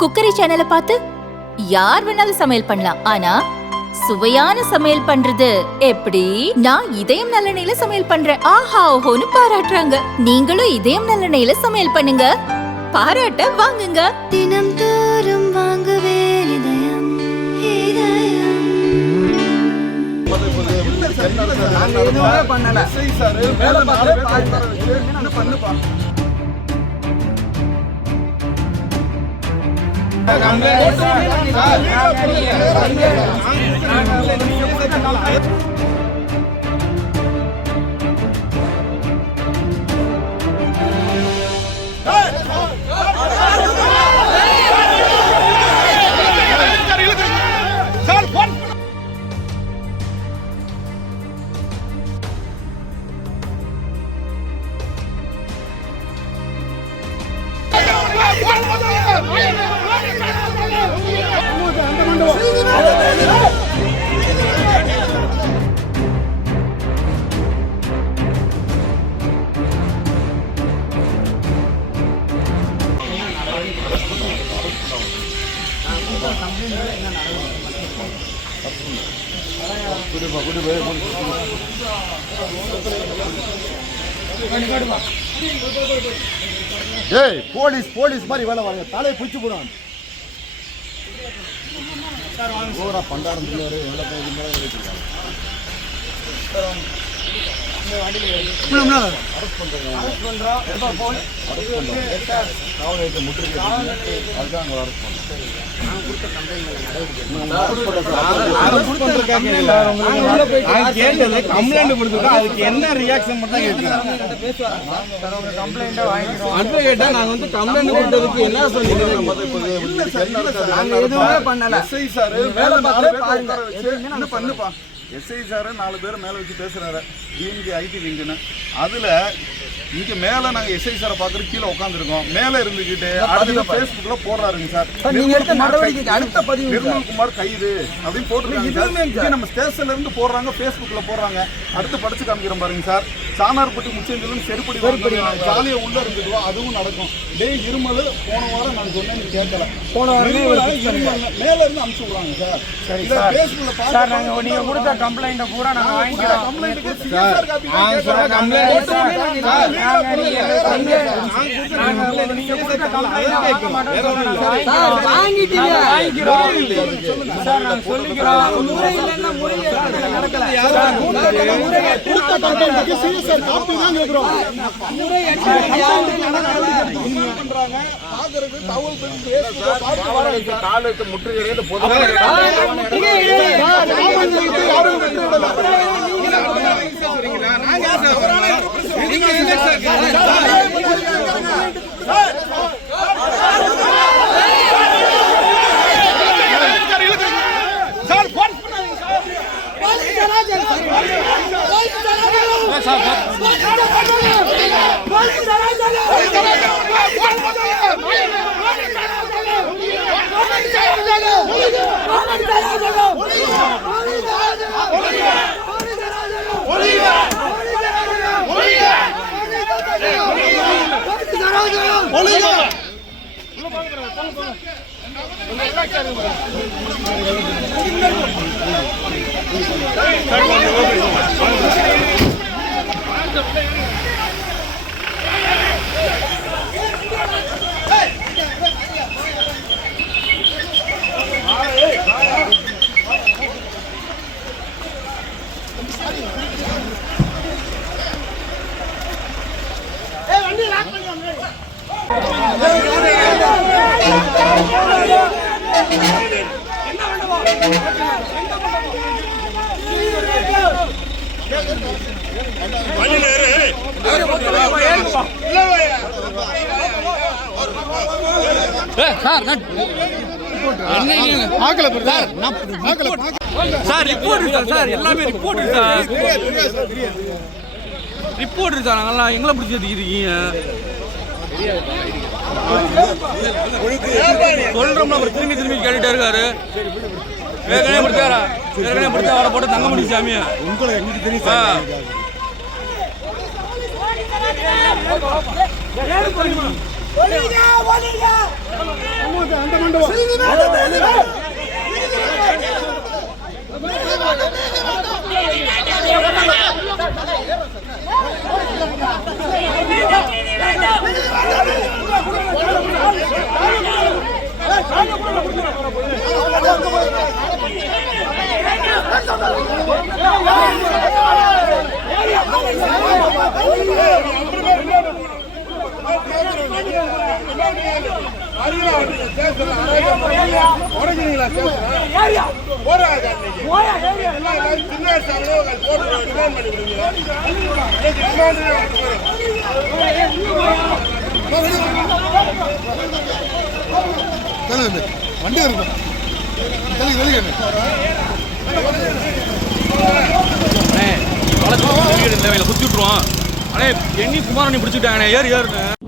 Cookery சேனலை பார்த்து யார் வேணாலும் சமையல் பண்ணலாம். ஆனா சுவையான சமையல் பண்றது எப்படி? நான் இதயம் நல்லெண்ணெயில சமையல் பண்றேன். ஆஹா ஓஹோன்னு பாராட்டுறாங்க. நீங்களும் இதயம் நல்லெண்ணெயில சமையல் பண்ணுங்க, பாராட்ட வாங்குங்க. தினம் தோறும் வாங்குவே இதயம் இதயம். நாங்க எதுவுமே பண்ணல. வேலை பண்ணுப்பா. ஏய் போலீஸ் மாதிரி வேலை வாங்க, தலையை பிடிச்சு போடுவாங்க. ஓரா பண்டாரம் என்ன ரியாக்ஷன் பண்ணா அட்வொகேட்டா நாங்க வந்து கம்ப்ளைண்ட் கொடுத்ததுக்கு என்ன எதுவுமே பண்ணல. பண்ணுப்பா. எஸ்ஐ சார் 4 பேர் மேலே வச்சு பேசுகிறாரு, டிஎன்கே ஐடி விங்குன்னு. அதில் இங்கே மேலே நாங்கள் எஸ்ஐ சாரை பார்க்குறது கீழே உட்காந்துருக்கோம். மேலே இருந்துக்கிட்டு அடுத்த ஃபேஸ்புக்கில் போடுறாருங்க சார். நீங்க எடுத்த நடவடிக்கைக்கு அடுத்த பதிவு நிர்மல்குமார் கைது அப்படின்னு போட்டுருக்காங்க. இங்கே நம்ம ஸ்டேஷன்ல இருந்து போடுறாங்க, ஃபேஸ்புக்கில் போடுறாங்க. அடுத்து படிச்சு காமிக்கிறோம் பாருங்க சார். சாணார்பட்டி முச்செஞ்சலும் செருப்படி ஜாலியாக உள்ளே இருந்துடுவோம், அதுவும் நடக்கும். டேய் இருமல் போன வாரம் நான் சொன்னேன், கேட்கல. போன வாரம் மேலே இருந்து அனுப்பிச்சு விடுறாங்க சார். சரி சார், ஃபேஸ்புக்கில் பார்த்து நாங்கள் நீங்கள் கொடுத்த கம்ப்ளைண்ட்டை பூரா நாங்கள் வாங்கிக்கிறோம். கம்ப்ளைண்ட்டுக்கு முற்றுகையிட சார் ரிப்போர்ட் சார், எல்லாமே ரிப்போர்ட் சார். ரிப்போர்ட் சார், நாங்கெல்லாம் எங்களை பிடிச்சி வச்சுக்கிறீங்க. சொல்றோம்னா அவர் திரும்பி கேட்டுட்டே இருக்காரு. ஏற்கனவே பிடிச்சா அவரை போட்டு தங்க முடியும் சாமியா. உங்களை எங்களுக்கு தெரியும். அந்த மண்டபம் வண்டி இருக்கும் குத்தி விட்டுருவான். அண்ணே எங்கேயும் குமாரனை பிடிச்சிட்டாங்கண்ணே ஏறு ஏறுன்னு